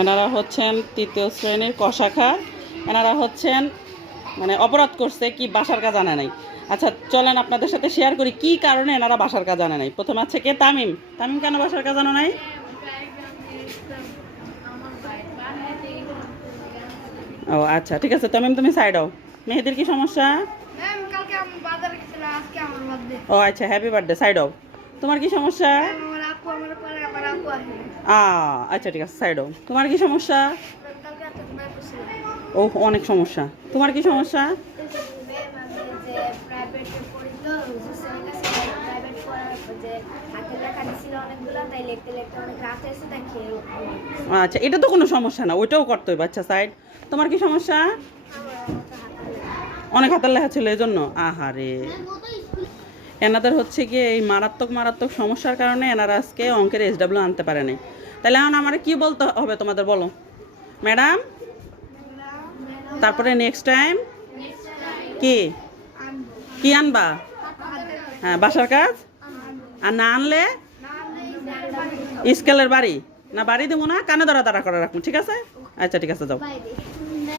এনারা হচ্ছেন তৃতীয় শ্রেণীর কষাখা। এনারা হচ্ছেন মানে অপরাধ করছে কি বাসার কাজ আনে নাই। আচ্ছা চলেন আপনাদের সাথে শেয়ার করি কি কারণে এনারা বাসার কাজ আনে নাই। প্রথমে আছে কে? তামিম। তামিম কেন বাসার কাজ আনে নাই? ও আচ্ছা ঠিক আছে তামিম তুমি সাইড হও। মেহেদির কি সমস্যা? ও আচ্ছা হ্যাপি বার্থডে, সাইড হও। তোমার কি সমস্যা? আচ্ছা ঠিক আছে সাইড হও। তোমার কি সমস্যা? ও অনেক সমস্যা। তোমার কি সমস্যা? আচ্ছা এটা তো কোনো সমস্যা না, ওইটাও করতে হবে। আচ্ছা সাইড। তোমার কি সমস্যা? অনেক হাতের লেখা ছিল এই জন্য। আহারে, এনাদের হচ্ছে গিয়ে এই মারাত্মক মারাত্মক সমস্যার কারণে এনারা আজকে অঙ্কের SW আনতে পারে নাই। তাহলে এখন আমার কি বলতে হবে তোমাদের বলো ম্যাডাম? তারপরে নেক্সট টাইম কি কি আনবা? হ্যাঁ বাসার কাজ। আর না আনলে স্কেলের বাড়ি না বাড়ি দেবো না, কানে ধরা তারা করে রাখবো। ঠিক আছে? আচ্ছা ঠিক আছে যাও।